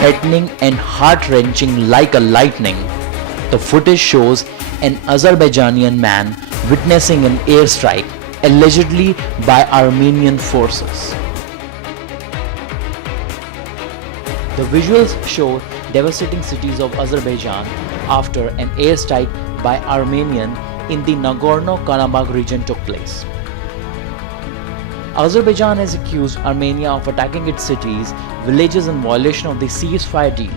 threatening and heart-wrenching like a lightning. The footage shows an Azerbaijani man witnessing an airstrike, allegedly by Armenian forces. The visuals show devastating cities of Azerbaijan after an airstrike by Armenian in the Nagorno-Karabakh region took place. Azerbaijan has accused Armenia of attacking its cities, villages in violation of the ceasefire deal.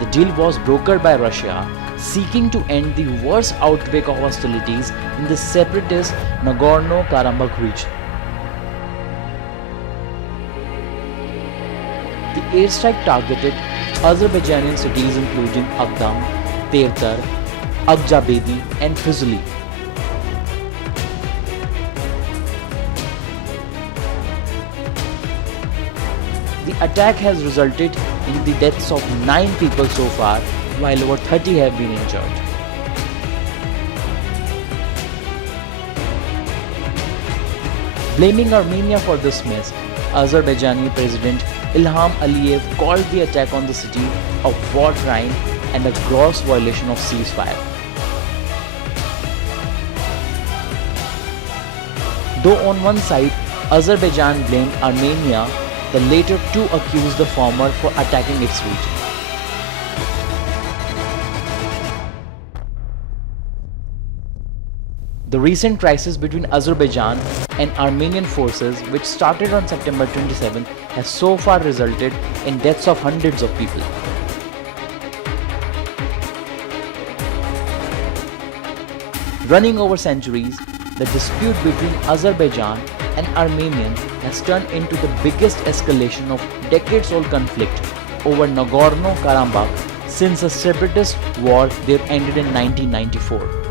The deal was brokered by Russia, seeking to end the worst outbreak of hostilities in the separatist Nagorno-Karabakh region. The airstrike targeted Azerbaijani cities including Agdam, Tertar, Akjabedi and Fuzuli. The attack has resulted in the deaths of 9 people so far, while over 30 have been injured. Blaming Armenia for this mess, Azerbaijani President Ilham Aliyev called the attack on the city a war crime and a gross violation of ceasefire. Though on one side, Azerbaijan blamed Armenia, the latter two accused the former for attacking its region. The recent crisis between Azerbaijan and Armenian forces, which started on September 27, has so far resulted in deaths of hundreds of people. Running over centuries, the dispute between Azerbaijan and Armenia has turned into the biggest escalation of decades-old conflict over Nagorno-Karabakh since the separatist war there ended in 1994.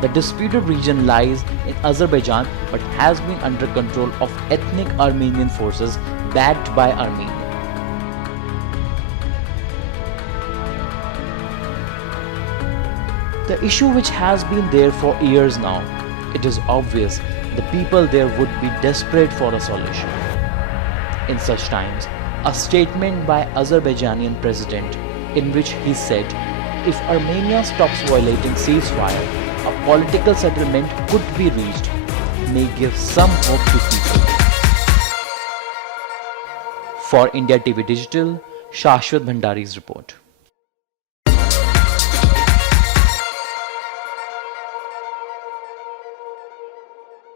The disputed region lies in Azerbaijan but has been under control of ethnic Armenian forces backed by Armenia. The issue which has been there for years now, it is obvious the people there would be desperate for a solution. In such times, a statement by Azerbaijani president in which he said, if Armenia stops violating ceasefire, a political settlement could be reached, may give some hope to people. For India TV Digital, Shashwat Bhandari's report.